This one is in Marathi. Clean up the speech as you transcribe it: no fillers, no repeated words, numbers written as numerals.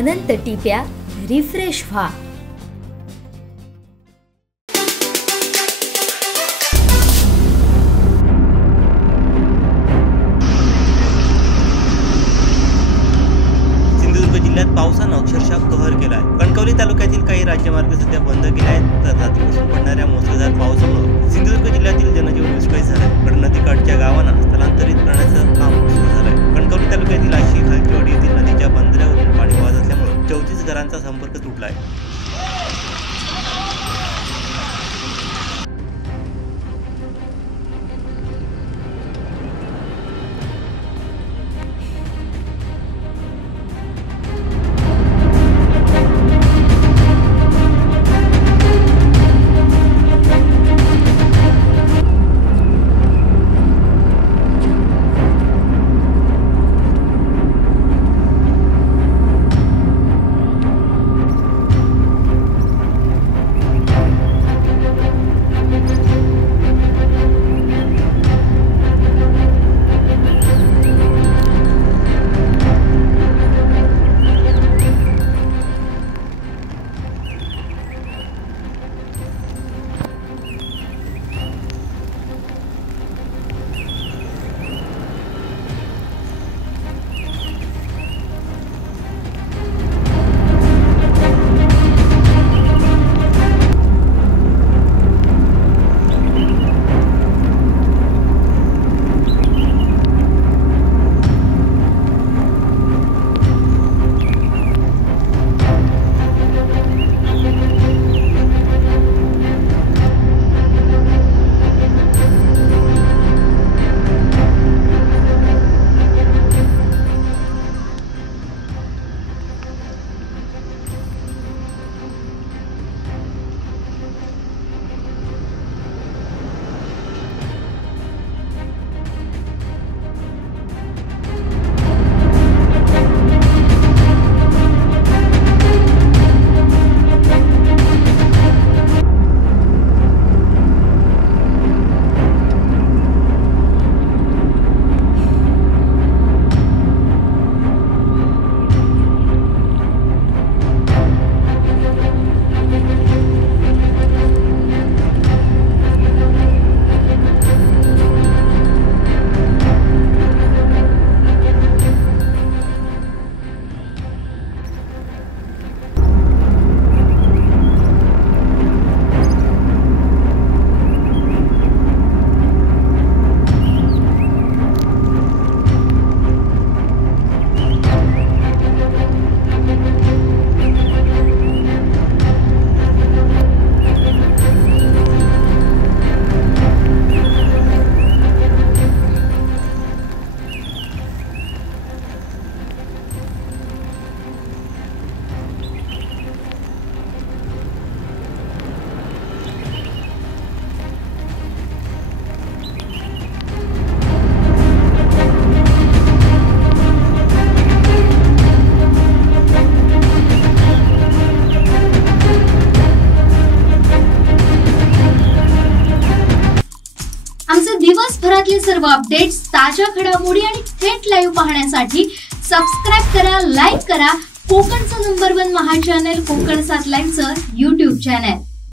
अनंत टिप्या रिफ्रेश व्हा। सिंधुदुर्ग जिल्ह्यात पावसानं अक्षरशः कहर केलाय। कणकवली तालुक्यातील काही राज्यमार्ग सध्या बंद केले आहेत, तर रात्रीपासून पडणाऱ्या मुसळधार पावसामुळे सिंधुदुर्ग जिल्ह्यातील जनजीवन विस्कळीत झालंय। कडा नदीकाठच्या गावांना स्थलांतरित करण्याचं काम सुरू झालंय। कणकवली तालुक्यातील आशी खालचीवाडी येथील नदीच्या बंधाऱ्यावरून पाणी वाहत असल्यामुळे 34 घरांचा संपर्क तुटलाय। दिवसभरातले सर्व अपडेट्स, ताज्या घडामोडी आणि थेट लाईव्ह पाहण्यासाठी सबस्क्राइब करा, लाईक करा कोकणचं नंबर 1 महा चॅनल कोकण 7 लाईव्हचं YouTube चॅनल।